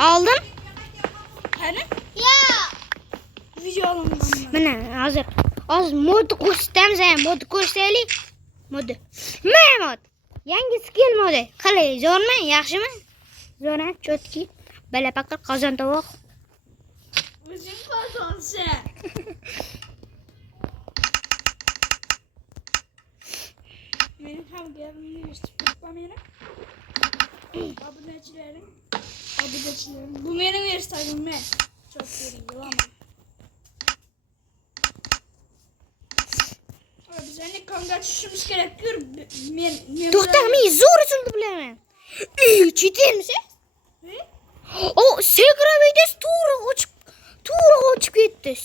Aldım. Hani? Ya. Video alalım. Mana hazır. Az mod ko'rsatamiz, mod ko'rsataylik. Mod. Mana mod. Yangi skill modi. Qalay, zo'rmi, yaxshimi? Zo'r, chotki. Balapaqir qozon tovoq. O'zing qozonsa. Benim ham gapimni eshitib turibman meni. Obunachilaring. Bu mening verstagimmi? Çok bering, yo'qmi? Bizning konga tushishimiz kerak. Yur, men To'xta, men zo'r usulni bilaman. Chetirmisiz? O, sekravides to'g'ri ochib ketdingiz.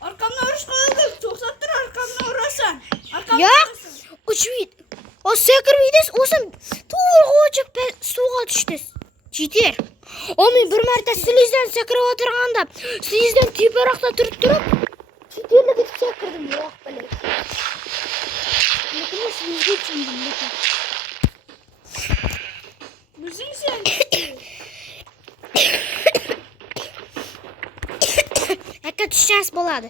Arkamdan urush qo'yildi. To'xtattir, arkamdan urasan. Yo'q, uchib. O sekravides o'zim to'g'ri ochib suvga tushdingiz. Chetir. O men bir marta sizdan sakrab o'tirganda, sizdan teparoqda turib, chetirga ketib sakirdim. Yo'q, bilay. Lekin sizga tushundim, lekin. O'zing sen. Hakka tushchas bo'ladi.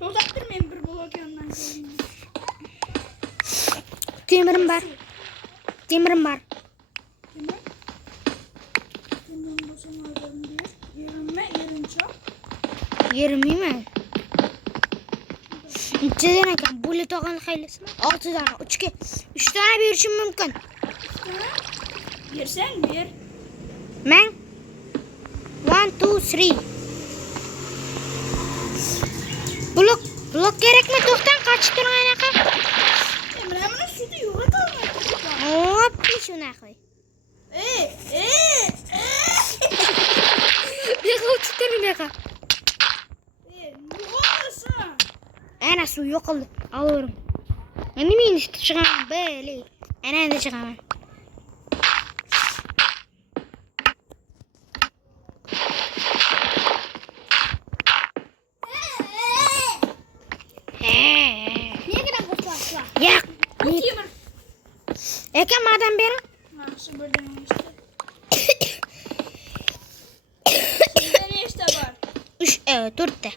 To'xtattir, men bir blok yondan keldim. Temirim bor. Temir bo'lsa nodam der. Yerincha. Yerimiymi? Nechadan ekan? Bo'li tog'ani qaylasimi? 6 dona, 3 dona berishim mumkin. Bersang ber. Men 1 2 3. Blok kerakmi? To'xtan, qochib turgan anaqa. Mana suvda yo'g'ot olmaydi. Hop, shuna qo'y. Yo'q, tutdim. Yo'qolsa. Ana suv yo'qoldi. Olaverim. Endi men chiqaman, beli. Ana endi chiqaman. Yo'q. Temir. Ekan madam bering. Yaxshi birdan işte. Sizda nechta bor? 4 ta.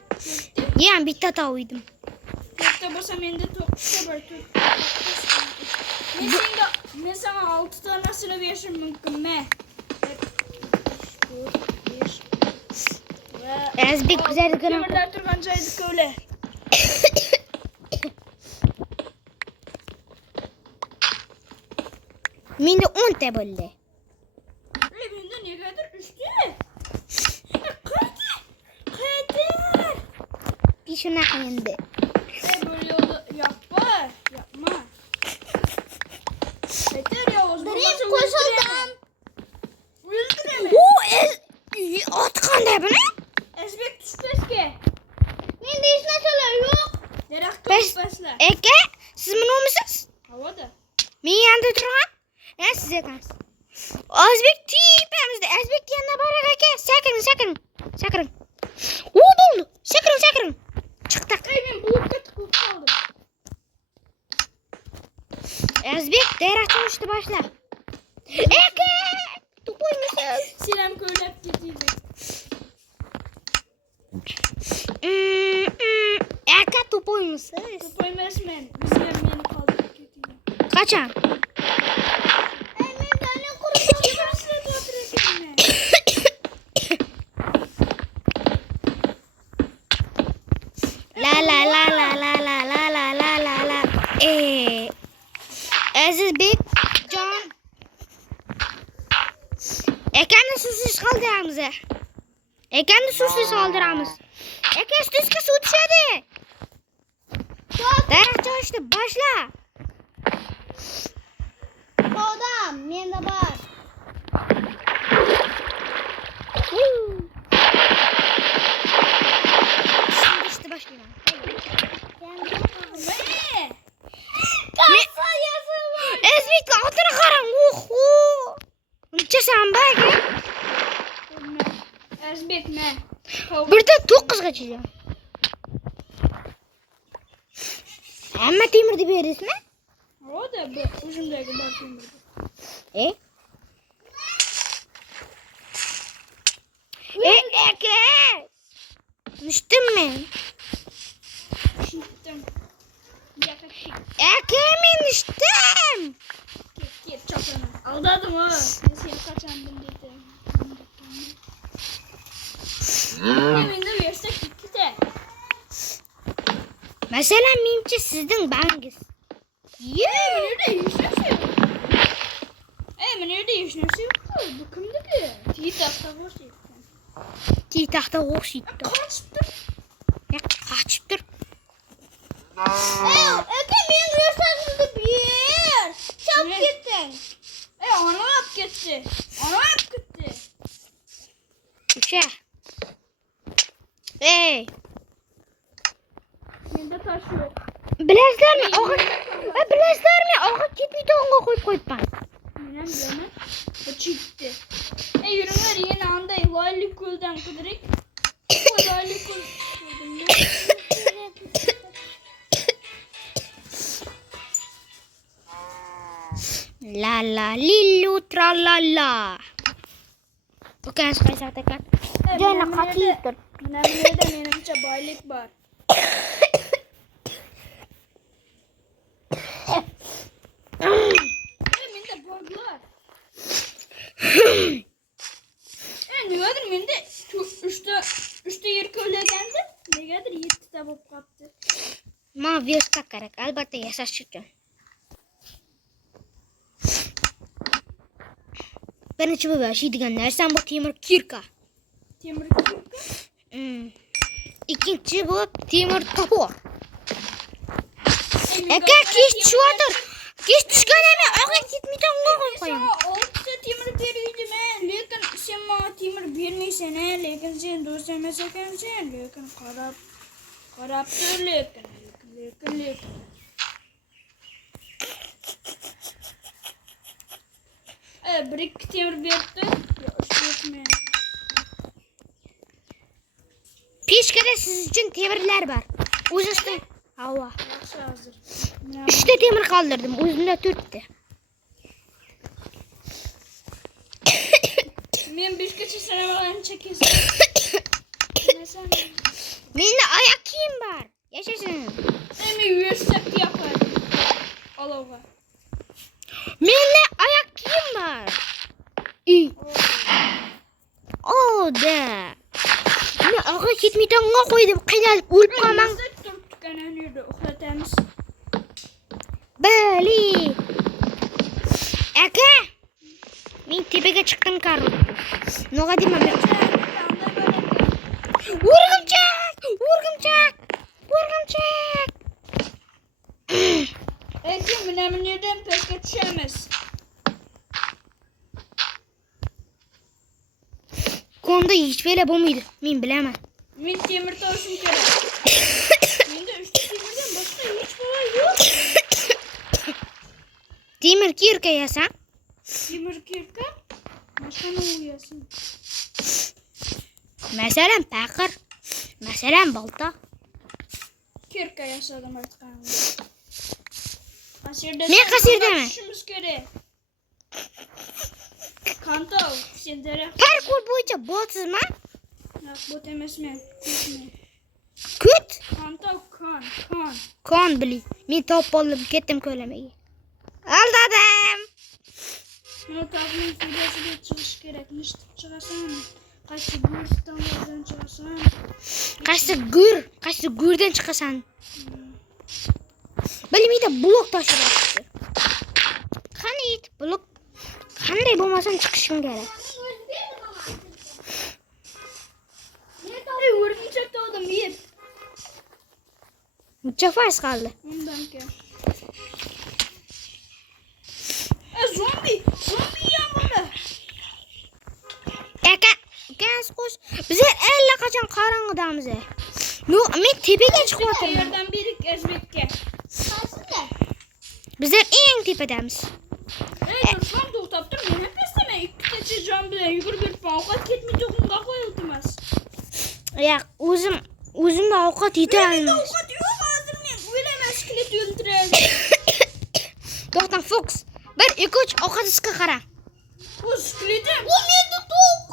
Yana bitta taviydim. To'rtta bo'lsa menda 9ta bor. Men sana 6 tanesini berishim mumkinmi? Azbek bizlarga temirlar turgan joyda ko'la. Menda 10 ta bo'ldi. Menda negadir 3 ta. Qaydir. Bir shunaqa endi. Böyle yolda yapma. Yeter ya o zaman. Direkt koşalım. Öldüreme. Otqanda buni? Ezbek tushpasga. Menda hech narsalar yo'q. Daraxtga tushpaslar. Aka, siz nimamisiz? Havoda. Men yanda turgan. Siz ekansiz. O'zbek tepamizda. O'zbek yanına bor aka. Sakiring. Bo'ldi. Sakiring. Chiqdik. Men blokka tiqib qoldim. O'zbek daraxtga ushdi boshla. Aka! To'qoymisiz? Sen ham ko'ylab ketding. Aka to'qoymisiz? To'poy emasman. Bizlar meni qoldirib ketding. Qachon? La. Azizbek jon. Ekanni suvsiz qoldiramiz. Aka ustingizga suv tushadi. Daraxtga ushdi, boshla. Odam, menda bor. Şimdi başlayalım. Ezbek altına qarang. Nechasan bak. Ezbek ne? Birda 9gacha. Hamma temirni berasizmi? O da bu ucundagi bor temirni. Nishdimmi? Shitdim. Yaqa shit. Aka men nishdim. Ket chopani. Aldadim o. Sen qachondan dedi. Menda bersa ikkita. Masalan, menimcha sizning bangingiz. Yerda yashashim. Men yerda yashashim. Bu kimniki? Tiytaxta o'xshaydi. Tiytaxta o'xshaydi. Qochibdir. Qochibdir. Aka men resursni ber. Chop ketding. Ona olib ketdi. Ona olib ketdi. O'sha. Ey, Menda tosh yo'q. bilasizlarmi? Bilasizlarmi? Og'ir ketmaydi, onga qo'yib qo'yibman. Men ham bilaman. Bu chitdi. Yuringlar yana anday loyli ko'ldan qidirik. Loyli ko'l. La la lillu tra la la. Ukasi qaysi ekan? Jana qatiydir. Mana bu yerda menimcha boylik bor. Menda bog'lar. Nimadir menda 3ta yer ko'laganda negadir 7ta bo'lib qolibdi. Men verska kerak, albatta yasash uchun. Birinchi bu yashaydigan narsam bu temir kirka. Temir kirka. Ikkinchi bu temir to'por. Aka kech tushayotir. Kech tushganimda og'ir ketmaydi, unga qo'yib qo'yaman. 6ta temir berdim, lekin sen menga temir bermaysan, lekin sen do'st emas ekansan, lekin qarab tur, lekin. Bir ikki temir berdi. Yo'q, Peshkada siz uchun temirlar bor. O'zingizda havo. yaxshi hozir. 3ta temir qoldirdim, o'zimda 4ta. Men 5gacha sanamancha kesdim. Menda oyoq kiyim bor. Yashashin. Men versak yapardim. Olovga. Menda oyoq kiyim bor. Da. Men og'ir ketmaydi, unga qo'ydim, qiynalib o'lib qolman. Turtgan yerda uxlatamiz. Bali. Aka. Men tepaga chiqqan karo. Noga deyman men. O'rgimchak. Aka, mana bu yerdan pastga tushamiz. Konda hech bela bo'lmaydi. Men bilaman. Men temir toshim kerak. Menda 3 temirdan boshqa hech balo yo'q. Temir kirka yasam. Temir kirka. Boshqani o'yasin. Masalan, paqir. Masalan, balta. Kirka yasadim aytganimda. Men qasirdaman. Tushimiz kerak. Kantal, sen daraxt. Parkour bo'yicha botsizmi? Yo'q, bot emasman. Kut. Kantal kon. Kon bili. Men top olib ketdim ko'lamaga. Aldadim. Men tog'ning tepasiga chiqish kerak. Nishtib chiqasan. Qaysi bo'stonlardan chiqasan. Qaysi gurdan chiqasan. Bilmaydi, blok tashlabdi. Qani yetib blok. Qanday bo'lmasin chiqishim kerak. O'rgimchak tog'dim, yer. Necha foiz qoldi? Undan keyin. Zombi ham bor. Aka, qo'sh. Bizlar allaqachon qorong'idamiz. Men tepaga chiqyapman. Yerdan beri O'zbekka. Bizlar eng tepadamiz. Turfan to'xtabdim. Meni pastman. Ikkitacha jon bilan yugurib yuribman. Ovqat ketmay to'g'rimga qo'yildimas. Yo'q, o'zimda ovqat yetolmayman. Ovqat yo'q hozir men o'ylayman skelet o'ldiradi. To'xtam, Fox. 1 2 3 ovqatingizga qara. Bu skelet